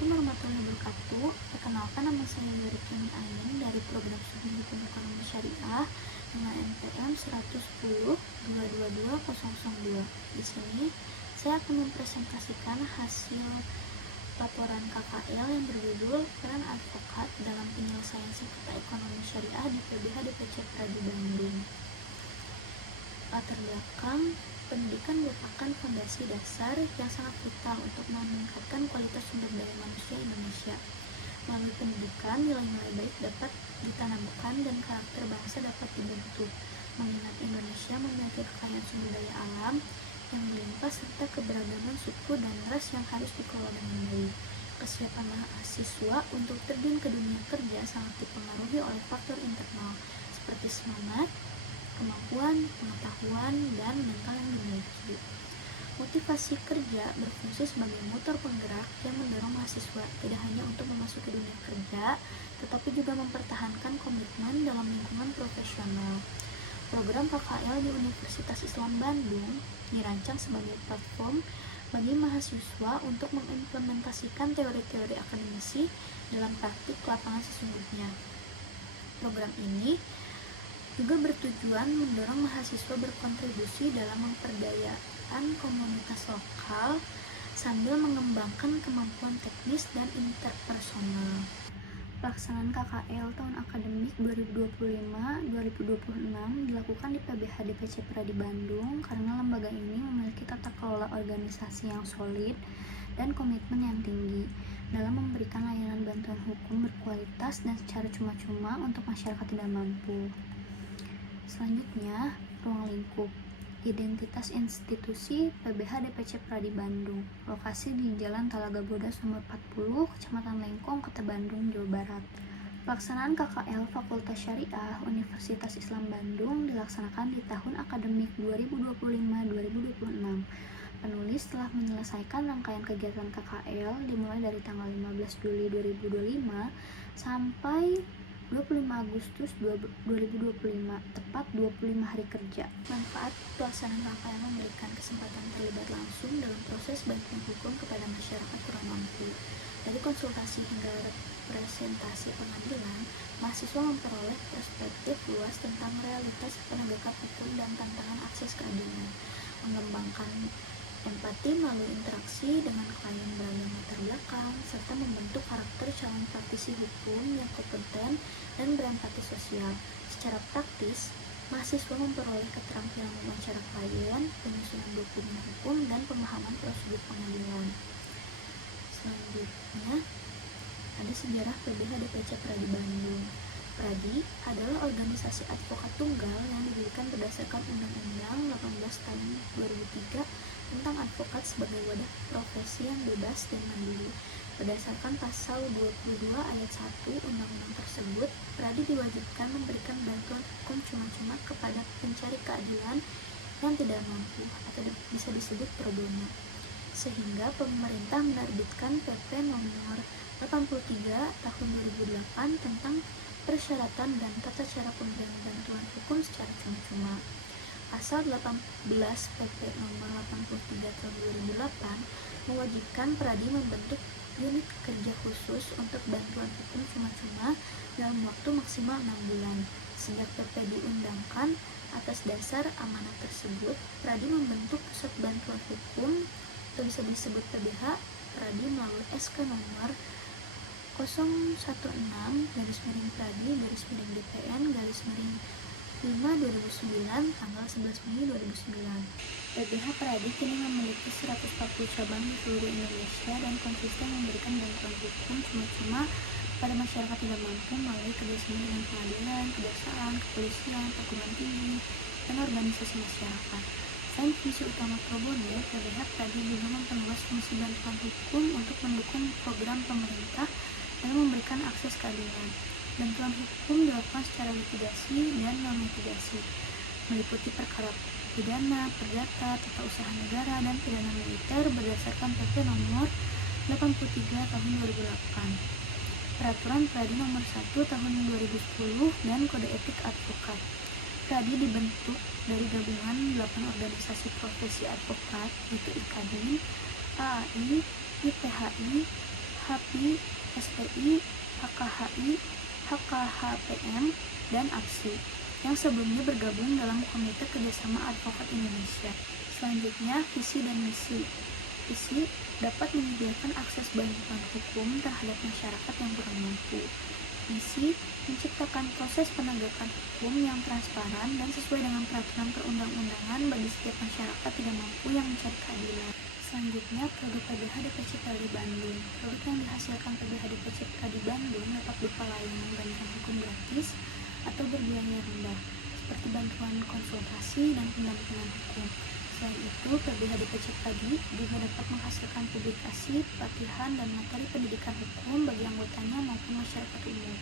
Assalamualaikum warahmatullahi wabarakatuh. Perkenalkan, nama saya Dari Kini Ain dari Program Studi Hukum Ekonomi Syariah dengan NPM 110-222-002. Di sini saya akan mempresentasikan hasil laporan KKL yang berjudul Peran Advokat dalam Penyelesaian Sengketa Ekonomi Syariah di PBH DPC Pradi Bandung. Latar belakang: pendidikan merupakan fondasi dasar yang sangat vital untuk meningkatkan kualitas sumber daya manusia Indonesia. Melalui pendidikan, nilai-nilai baik dapat ditanamkan dan karakter bangsa dapat dibentuk, mengingat Indonesia memiliki kekayaan sumber daya alam yang melimpah serta keberagaman suku dan ras yang harus dikelola dengan baik. Kesiapan mahasiswa untuk terjun ke dunia kerja sangat dipengaruhi oleh faktor internal seperti semangat, kemampuan, pengetahuan, dan mental yang dimiliki. Motivasi kerja berfungsi sebagai motor penggerak yang mendorong mahasiswa tidak hanya untuk memasuki dunia kerja, tetapi juga mempertahankan komitmen dalam lingkungan profesional. Program KKL di Universitas Islam Bandung dirancang sebagai platform bagi mahasiswa untuk mengimplementasikan teori-teori akademisi dalam praktik lapangan sesungguhnya. Program ini juga bertujuan mendorong mahasiswa berkontribusi dalam memperdayaan komunitas lokal sambil mengembangkan kemampuan teknis dan interpersonal. Pelaksanaan KKL tahun akademik 2025-2026 dilakukan di PBH DPC Pradi Bandung karena lembaga ini memiliki tata kelola organisasi yang solid dan komitmen yang tinggi dalam memberikan layanan bantuan hukum berkualitas dan secara cuma-cuma untuk masyarakat tidak mampu. Selanjutnya, ruang lingkup. Identitas institusi PBH DPC Pradi Bandung. Lokasi di Jalan Talaga Bodas nomor 40, Kecamatan Lengkong, Kota Bandung, Jawa Barat. Pelaksanaan KKL Fakultas Syariah Universitas Islam Bandung dilaksanakan di tahun akademik 2025-2026. Penulis telah menyelesaikan rangkaian kegiatan KKL dimulai dari tanggal 15 Juli 2025 sampai 25 Agustus 2025, tepat 25 hari kerja. Manfaat pelaksanaan KKL memberikan kesempatan terlibat langsung dalam proses bantuan hukum kepada masyarakat kurang mampu. Dari konsultasi hingga representasi pengadilan, mahasiswa memperoleh perspektif luas tentang realitas penegakan hukum dan tantangan akses keadilan, mengembangkan empati melalui interaksi dengan klien beragam latar belakang, serta membentuk karakter calon praktisi hukum yang kompeten dan berempati sosial. Secara praktis, mahasiswa memperoleh keterampilan mewawancara klien, penyusunan dokumen hukum, dan pemahaman prosedur pengadilan. Selanjutnya, ada sejarah PBH DPC Pradi Bandung. Pradi adalah organisasi advokat tunggal yang didirikan berdasarkan Undang-Undang 18 tahun 2003 tentang advokat sebagai wadah profesi yang bebas dan mandiri. Berdasarkan pasal 22 ayat 1 Undang-Undang tersebut, Pradi diwajibkan memberikan bantuan hukum cuma-cuma kepada pencari keadilan yang tidak mampu atau bisa disebut pro bono. Sehingga pemerintah menerbitkan PP nomor 83 tahun 2008 tentang persyaratan dan tata cara pemberian bantuan hukum secara cuma-cuma. Pasal 18 PP nomor 83 tahun 2008 mewajibkan Pradi membentuk unit kerja khusus untuk bantuan hukum cuma-cuma dalam waktu maksimal 6 bulan. Sejak PP diundangkan, atas dasar amanat tersebut, Pradi membentuk pusat bantuan hukum atau bisa disebut PBH Pradi melalui SK nomor 016-Pradi-DPN-5/2009 tanggal 11 Mei 2009. PBH Pradi kini memiliki 140 cabang di seluruh Indonesia dan konsisten memberikan bantuan hukum cuma-cuma pada masyarakat tidak mampu melalui kerjasama dengan pengadilan, kejaksaan, kepolisian, perguruan tinggi, dan organisasi masyarakat. Selain fungsi utama pro bono, PBH Pradi juga memperluas fungsi bantuan hukum untuk mendukung program pemerintah dan memberikan akses keadilan. Bantuan hukum dilakukan secara litigasi dan non-litigasi, meliputi perkara pidana, perdata, tata usaha negara, dan pidana militer berdasarkan PP nomor 83 tahun 2008, Peraturan Pradi nomor 1 tahun 2010, dan Kode Etik Advokat. Pradi dibentuk dari gabungan 8 organisasi profesi advokat, yaitu IKADI, AAI, IPHI, HAPI, SPI, HKHI, HKHPM, dan APSI yang sebelumnya bergabung dalam Komite Kerjasama Advokat Indonesia. Selanjutnya, visi dan misi. Visi dapat menyediakan akses bantuan hukum terhadap masyarakat yang kurang mampu. Misi menciptakan proses penegakan hukum yang transparan dan sesuai dengan peraturan perundang-undangan bagi setiap masyarakat tidak mampu yang mencari keadilan. Selanjutnya, produk PBH DPCPL di Bandung. Produk yang dihasilkan PBH DPCPL di Bandung dapat berupa layanan bantuan hukum gratis atau berbiaya rendah, seperti bantuan konsultasi dan pendampingan hukum. Selain itu, PBH DPCPL juga dapat menghasilkan publikasi, pelatihan, dan materi pendidikan hukum bagi anggotanya maupun masyarakat umum.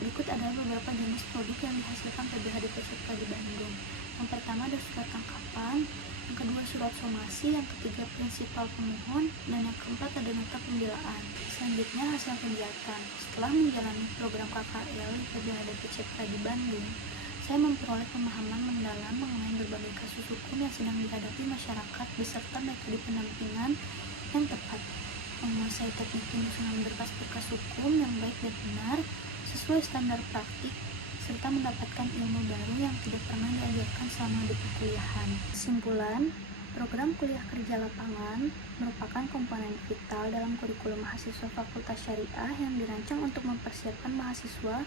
Berikut adalah beberapa jenis produk yang dihasilkan PBH DPCPL di Bandung. Yang pertama ada surat tangkapan, yang kedua surat somasi, yang ketiga prinsipal pemohon, dan yang keempat ada nota pembelaan. Selanjutnya hasil kegiatan. Setelah menjalani program KKL di PBH DPCPL di Bandung, saya memperoleh pemahaman mendalam mengenai berbagai kasus hukum yang sedang dihadapi masyarakat beserta metode pendampingan yang tepat, menguasai teknik penyusunan berkas-berkas hukum yang baik dan benar sesuai standar praktik, serta mendapatkan ilmu baru yang tidak pernah diajarkan selama di perkuliahan. Kesimpulan, program kuliah kerja lapangan merupakan komponen vital dalam kurikulum mahasiswa Fakultas Syariah yang dirancang untuk mempersiapkan mahasiswa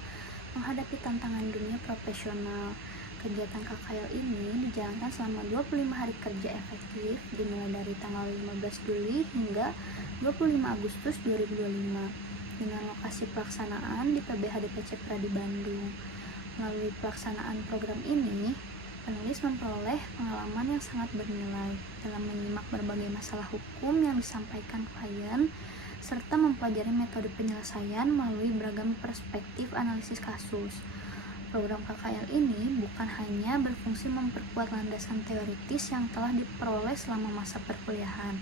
menghadapi tantangan dunia profesional. Kegiatan KKL ini dijalankan selama 25 hari kerja efektif dimulai dari tanggal 15 Juli hingga 25 Agustus 2025 dengan lokasi pelaksanaan di PBH DPCPL di Bandung. Melalui pelaksanaan program ini, penulis memperoleh pengalaman yang sangat bernilai dalam menyimak berbagai masalah hukum yang disampaikan klien serta mempelajari metode penyelesaian melalui beragam perspektif analisis kasus. Program KKL ini bukan hanya berfungsi memperkuat landasan teoritis yang telah diperoleh selama masa perkuliahan,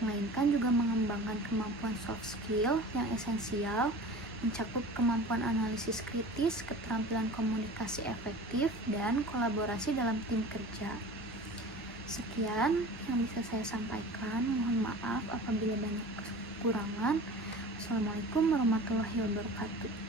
melainkan juga mengembangkan kemampuan soft skill yang esensial, mencakup kemampuan analisis kritis, keterampilan komunikasi efektif, dan kolaborasi dalam tim kerja. Sekian yang bisa saya sampaikan, mohon maaf apabila banyak kekurangan. Assalamualaikum warahmatullahi wabarakatuh.